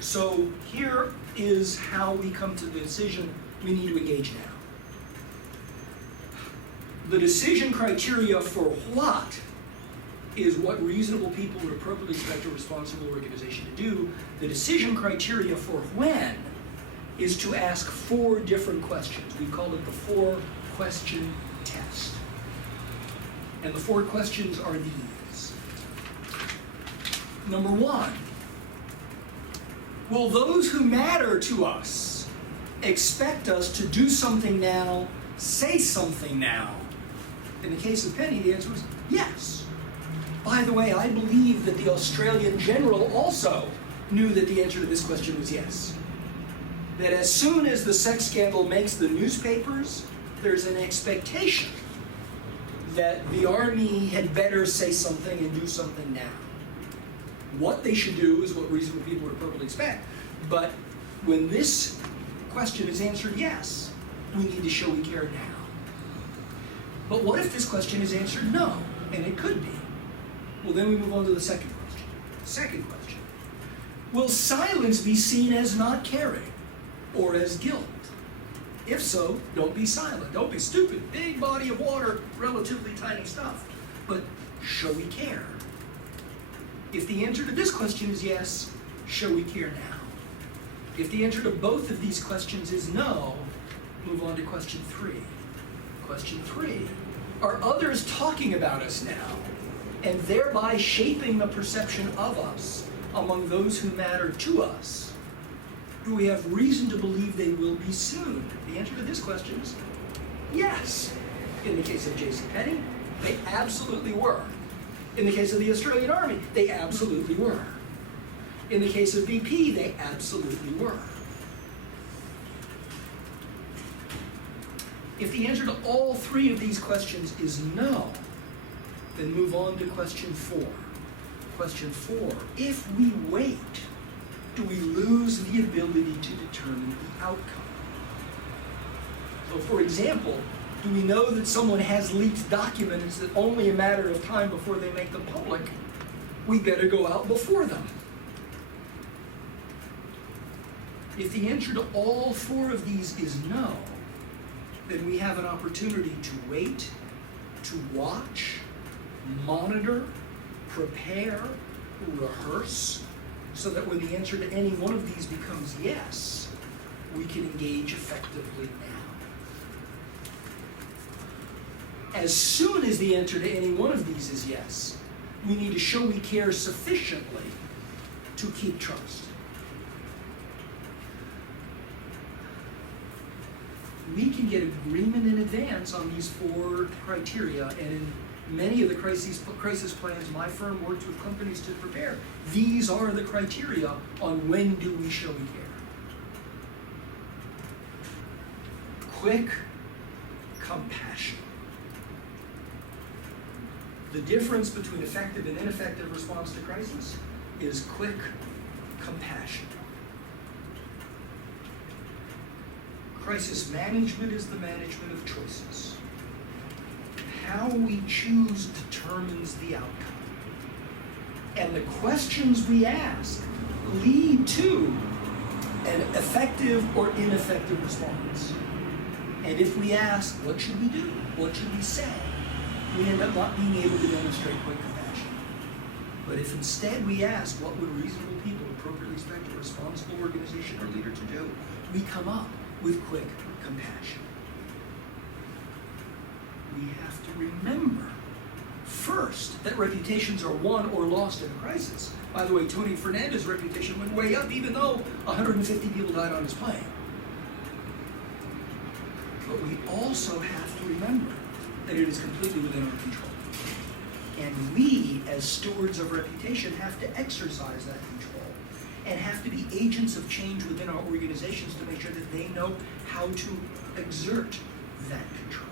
So here is how we come to the decision we need to engage now. The decision criteria for what is what reasonable people would appropriately expect a responsible organization to do. The decision criteria for when is to ask 4 different questions. We call it the 4-question test. And the 4 questions are these. Number 1, will those who matter to us expect us to do something now, say something now? In the case of Penny, the answer was yes. By the way, I believe that the Australian general also knew that the answer to this question was yes. That as soon as the sex scandal makes the newspapers, there's an expectation that the army had better say something and do something now. What they should do is what reasonable people would appropriately expect. But when this question is answered yes, we need to show we care now. But what if this question is answered no? And it could be. Well, then we move on to the second question. Second question. Will silence be seen as not caring or as guilt? If so, don't be silent. Don't be stupid. Big body of water, relatively tiny stuff. But show we care? If the answer to this question is yes, show we care now. If the answer to both of these questions is no, move on to question 3. Question 3, are others talking about us now and thereby shaping the perception of us among those who matter to us? Do we have reason to believe they will be soon? The answer to this question is yes. In the case of JCPenney, they absolutely were. In the case of the Australian Army, they absolutely were. In the case of BP, they absolutely were. If the answer to all 3 of these questions is no, then move on to question 4. Question 4, if we wait, do we lose the ability to determine the outcome? So for example, do we know that someone has leaked documents that only a matter of time before they make them public? We better go out before them. If the answer to all 4 of these is no, then we have an opportunity to wait, to watch, monitor, prepare, rehearse, so that when the answer to any one of these becomes yes, we can engage effectively now. As soon as the answer to any one of these is yes, we need to show we care sufficiently to keep trust. We can get agreement in advance on these 4 criteria, and in many of the crisis plans my firm works with companies to prepare. These are the criteria on when do we show we care. Quick compassion. The difference between effective and ineffective response to crisis is quick compassion. Crisis management is the management of choices. How we choose determines the outcome. And the questions we ask lead to an effective or ineffective response. And if we ask, what should we do? What should we say? We end up not being able to demonstrate quick compassion. But if instead we ask, what would reasonable people appropriately expect a responsible organization or leader to do? We come up with quick compassion. We have to remember, first, that reputations are won or lost in a crisis. By the way, Tony Fernandez's reputation went way up even though 150 people died on his plane. But we also have to remember that it is completely within our control. And we, as stewards of reputation, have to exercise that control and have to be agents of change within our organizations to make sure that they know how to exert that control.